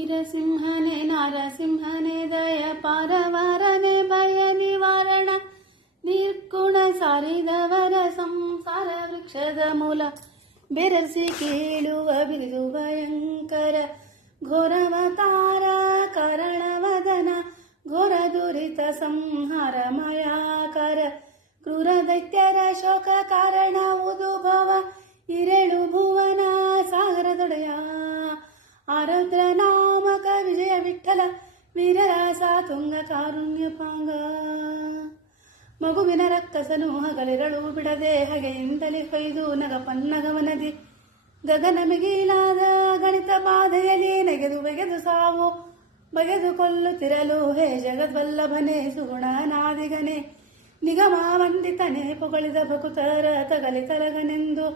ವೀರಸಿಂಹನೇ ನಾರಸಿಂಹನೇ ದಯ ಪಾರವಾರನೆ ಭಯ ನಿವಾರಣ ನಿರ್ಗುಣ ಸಾರಿದವರ ಸಂಸಾರ ವೃಕ್ಷದ ಮೂಲ ಬೆರಸಿ ಕೇಳುವ ಬಿರುದು ಭಯಂಕರ ಘೋರವತಾರ ಕಾರಣವದನ ಘೋರ ದುರಿತ ಸಂಹಾರ ಮಯಾಕಾರ ಕ್ರೂರ ದೈತ್ಯರ ಶೋಕ ಕಾರಣ ಉದುಭವ ಇರೇಳು ಭುವನ ಸಾಗರದೊಡೆಯ ಆರೌದ್ರ ನಾಮಕ ವಿಜಯ ವಿಠಲ ವೀರರಾಸ ತುಂಗ ಕಾರುಣ್ಯಪಾಂಗ ಮಗುವಿನ ರಕ್ಕಸನು ಹಗಲಿರಳು ಬಿಡದೆ ಹಗೆಯಿಂದಲೇ ಹೊಯ್ದು ನಗಪನ್ನಗವನದಿ ಗಗನ ಮಿಗಿಲಾದ ಗಣಿತ ಬಾಧೆಯಲ್ಲಿ ನೆಗೆದು ಸಾವು ಬಗೆದು ಕೊಲ್ಲುತ್ತಿರಲು ಹೇ ಜಗದ್ವಲ್ಲಭನೆ ಸುಗುಣನಾದಿಗನೆ ನಿಗಮ ವಂದಿತನೆ ಪೊಗಳಿದ ಭಕುತರ ತಗಲಿ ತಲಗನೆಂದು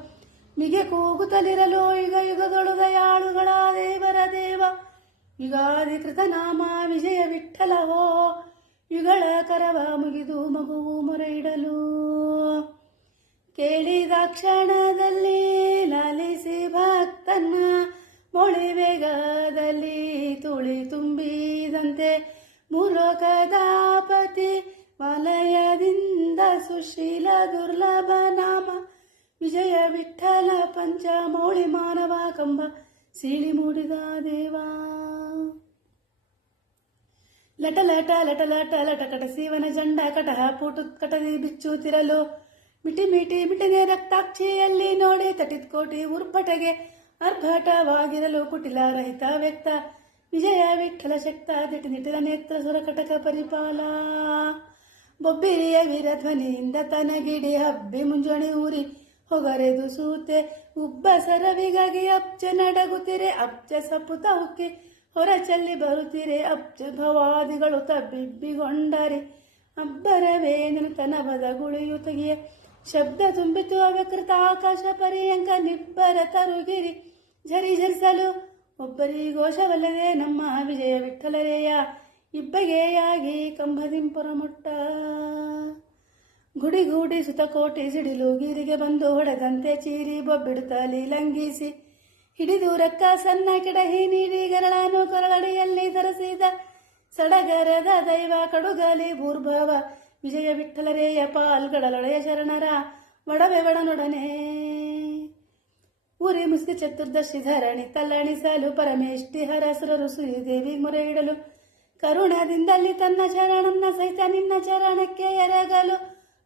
ಮಿಗೆ ಕೂಗುತ್ತಲಿರಲು ಯುಗ ಯುಗಗಳು ದಯಾಳುಗಳ ದೇವರ ದೇವ ಯುಗಾಧಿಕೃತ ನಾಮ ವಿಜಯ ವಿಠಲವೋ ಯುಗಳ ಕರವ ಮುಗಿದು ಮಗುವು ಮೊರೆ ಇಡಲು ಕೇಳಿದ ಕ್ಷಣದಲ್ಲಿ ಲಾಲಿಸಿ ಭಕ್ತನ ಮೊಳೆ ವೇಗದಲ್ಲಿ ತುಳಿ ತುಂಬಿದಂತೆ ಮೂಲೋಕದಾಪತಿ ವಲಯದಿಂದ ಸುಶೀಲ ದುರ್ಲಭ ನಾಮ ವಿಜಯ ವಿಠಲ ಪಂಚ ಮೌಳಿ ಮಾನವ ಕಂಬ ಸೀಳಿ ಮೂಡಿದ ದೇವ ಲಟ ಲಟ ಲಟ ಲಟ ಲಟ ಕಟ ಸೀವನ ಜಂಡ ಕಟಹ ಪೂಟು ಕಟದಿ ಬಿಚ್ಚುತ್ತಿರಲು ಮಿಟಿ ಮಿಟಿ ಮಿಟಿಗೆ ರಕ್ತಾಕ್ಷಿಯಲ್ಲಿ ನೋಡಿ ತಟಿತ್ ಕೋಟಿ ಉರ್ಭಟಗೆ ಅರ್ಭಟವಾಗಿರಲು ಕುಟಿಲ ರಹಿತ ವ್ಯಕ್ತ ವಿಜಯ ವಿಠಲ ಶಕ್ತ ದಿಟಿ ನಿಟಿಲ ನೇತ್ರ ಸುರ ಕಟಕ ಪರಿಪಾಲ ಬೊಬ್ಬಿರಿಯ ವೀರಧ್ವನಿಯಿಂದ ತನಗಿಡಿ ಹಬ್ಬಿ ಮುಂಜಾನೆ ಊರಿ ಹೊಗರೆದು ಸೂತೆ ಉಬ್ಬ ಸರವಿಗಾಗಿ ಅಬ್ಜ ನಡಗುತ್ತಿರೆ ಅಬ್ಜ ಸಪುತ ಉಕ್ಕಿ ಹೊರ ಚೆಲ್ಲಿ ಬರುತ್ತಿರೆ ಅಬ್ಜ ಭವಾದಿಗಳು ತಬ್ಬಿಬ್ಬಿಗೊಂಡರೆ ಅಬ್ಬರವೇನನು ತನಭದ ಗುಳಿಯು ತೆಗೆಯ ಶಬ್ದ ತುಂಬಿತು ಅವ್ಯಕ್ರತ ಆಕಾಶ ಪರ್ಯಂಕ ನಿಬ್ಬರ ತರುಗಿರಿ ಝರಿಸಲು ಒಬ್ಬರಿಗೋಷವಲ್ಲದೆ ನಮ್ಮ ವಿಜಯ ವಿಠಲರೇಯ ಇಬ್ಬಗೆಯಾಗಿ ಕಂಬದಿಂಪುರ ಮುಟ್ಟ ಗುಡಿಗೂಡಿ ಸುತಕೋಟಿ ಸಿಡಿಲು ಗೀರಿಗೆ ಬಂದು ಹೊಡೆದಂತೆ ಚೀರಿ ಬೊಬ್ಬಿಡುತ್ತಲಿ ಲಂಘಿಸಿ ಹಿಡಿದು ರಕ್ಕ ಸಣ್ಣ ಕೆಡಹಿ ನೀಡಿ ಗರಳನು ಕೊರಳಡಿಯಲ್ಲಿ ಧರಿಸಿದ ಸಡಗರದ ದೈವ ಕಡುಗಾಲಿ ಭೂರ್ಭವ ವಿಜಯ ವಿಠಲರೇಯ ಪಾಲ್ಗಳೊಳೆಯ ಶರಣರ ಒಡವೆ ಒಡನೊಡನೆ ಊರಿ ಮುಸ್ತಿ ಚತುರ್ದಶಿ ಧರಣಿ ತಲ್ಲಣಿಸಲು ಪರಮೇಷ್ಠಿ ಹರಸುರರು ಸುರಿದೇವಿ ಮೊರೆ ಇಡಲು ಕರುಣದಿಂದಲ್ಲಿ ತನ್ನ ಚರಣನ್ನ ಸಹಿತ ನಿನ್ನ ಚರಣಕ್ಕೆ ಎರಗಲು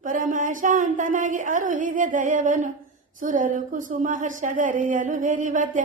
ಪರಮ ಶಾಂತನಾಗಿ ಅರುಹಿದೆ ದಯವನು ಸುರರು ಕುಸುಮ ಹರ್ಷಗರಿಯಲು ಹೇರಿವದ್ಯ